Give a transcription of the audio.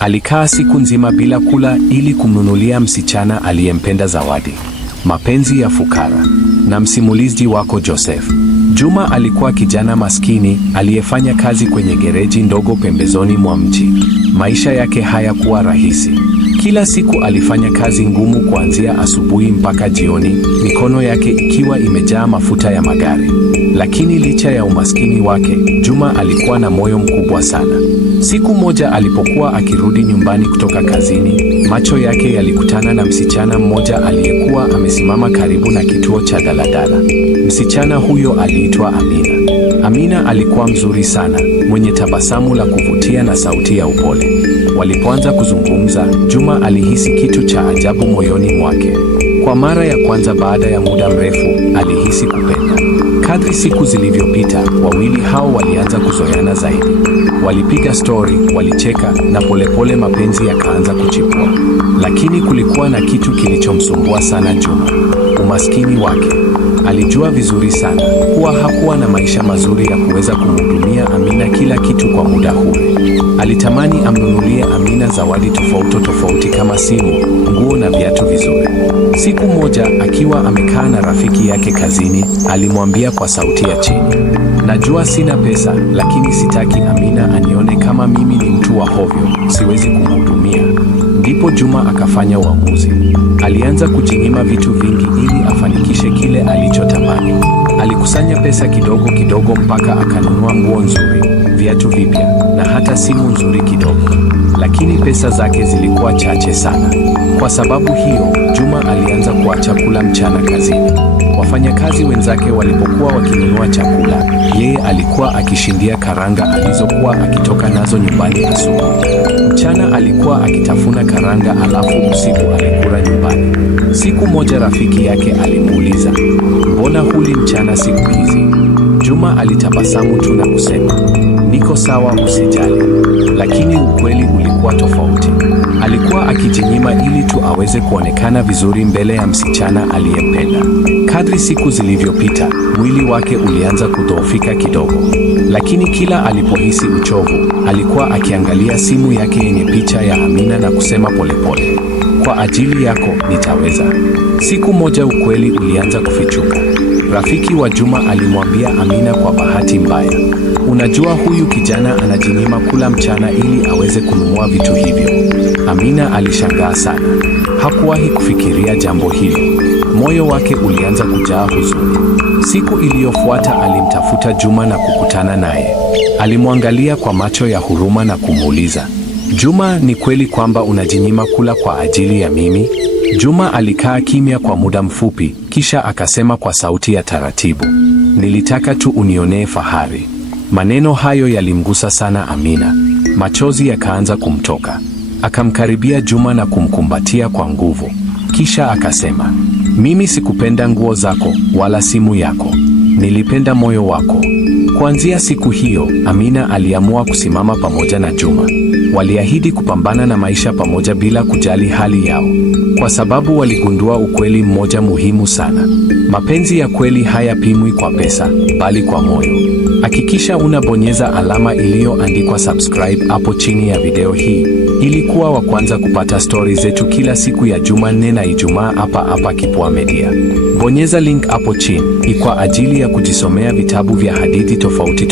Alikaa siku nzima bila kula ili kumnunulia msichana aliyempenda zawadi. Mapenzi ya fukara. Na msimulizi wako Joseph. Juma alikuwa kijana maskini aliyefanya kazi kwenye gereji ndogo pembezoni mwa mji. Maisha yake hayakuwa rahisi. Kila siku alifanya kazi ngumu kuanzia asubuhi mpaka jioni, mikono yake ikiwa imejaa mafuta ya magari. Lakini licha ya umaskini wake, Juma alikuwa na moyo mkubwa sana. Siku moja alipokuwa akirudi nyumbani kutoka kazini, macho yake yalikutana na msichana mmoja aliyekuwa amesimama karibu na kituo cha daladala. Msichana huyo aliitwa Amina. Amina alikuwa mzuri sana, mwenye tabasamu la kuvutia na sauti ya upole. Walipoanza kuzungumza, Juma alihisi kitu cha ajabu moyoni mwake. Kwa mara ya kwanza baada ya muda mrefu, alihisi kupenda. Kadri siku zilivyopita, wawili hao walianza kuzoeana zaidi. Walipiga stori, walicheka na polepole mapenzi yakaanza kuchipua. Lakini kulikuwa na kitu kilichomsumbua sana Juma: umaskini wake. Alijua vizuri sana kuwa hakuwa na maisha mazuri ya kuweza kumhudumia Amina kila kitu kwa muda huu. Alitamani amnunulie Amina zawadi tofauti kama simu, nguo na viatu vizuri. Siku moja akiwa amekaa na rafiki yake kazini, alimwambia kwa sauti ya chini, "Najua sina pesa, lakini sitaki Amina anione kama mimi ni mtu wa hovyo, siwezi kumhudumia." Ndipo Juma akafanya uamuzi. Alianza kujinyima vitu vingi ili afanikishe kile alichotamani. Alikusanya pesa kidogo kidogo mpaka akanunua nguo nzuri, viatu vipya na hata simu nzuri kidogo. Lakini pesa zake zilikuwa chache sana. Kwa sababu hiyo, Juma alianza kuacha kula mchana kazini. Wafanyakazi wenzake walipokuwa wakinunua chakula, yeye alikuwa akishindia karanga alizokuwa akitoka nazo nyumbani asubuhi. Mchana alikuwa akitafuna karanga, alafu usiku alikula nyumbani. Siku moja rafiki yake alimuuliza, "Mbona huli mchana siku hizi?" Juma alitabasamu tu na kusema, "Niko sawa, usijali." Lakini ukweli ulikuwa tofauti. Alikuwa akijinyima ili tu aweze kuonekana vizuri mbele ya msichana aliyempenda. Kadri siku zilivyopita, mwili wake ulianza kudhoofika kidogo. Lakini kila alipohisi uchovu, alikuwa akiangalia simu yake yenye picha ya Amina na kusema polepole, "Kwa ajili yako nitaweza." Siku moja ukweli ulianza kufichuka. Rafiki wa Juma alimwambia Amina kwa bahati mbaya, "Unajua huyu kijana anajinyima kula mchana ili aweze kununua vitu hivyo." Amina alishangaa sana. Hakuwahi kufikiria jambo hilo. Moyo wake ulianza kujaa huzuni. Siku iliyofuata alimtafuta Juma na kukutana naye. Alimwangalia kwa macho ya huruma na kumuuliza, "Juma, ni kweli kwamba unajinyima kula kwa ajili ya mimi?" Juma alikaa kimya kwa muda mfupi, kisha akasema kwa sauti ya taratibu, "Nilitaka tu unionee fahari." Maneno hayo yalimgusa sana Amina. Machozi yakaanza kumtoka. Akamkaribia Juma na kumkumbatia kwa nguvu. Kisha akasema, "Mimi sikupenda nguo zako wala simu yako. Nilipenda moyo wako." Kuanzia siku hiyo, Amina aliamua kusimama pamoja na Juma. Waliahidi kupambana na maisha pamoja bila kujali hali yao, kwa sababu waligundua ukweli mmoja muhimu sana: mapenzi ya kweli hayapimwi kwa pesa, bali kwa moyo. Hakikisha unabonyeza alama iliyoandikwa subscribe hapo chini ya video hii, ili kuwa wa kwanza kupata stori zetu kila siku ya Jumanne na Ijumaa hapa Kipua Media. Bonyeza link hapo chini kwa ajili ya kujisomea vitabu vya hadithi tofauti.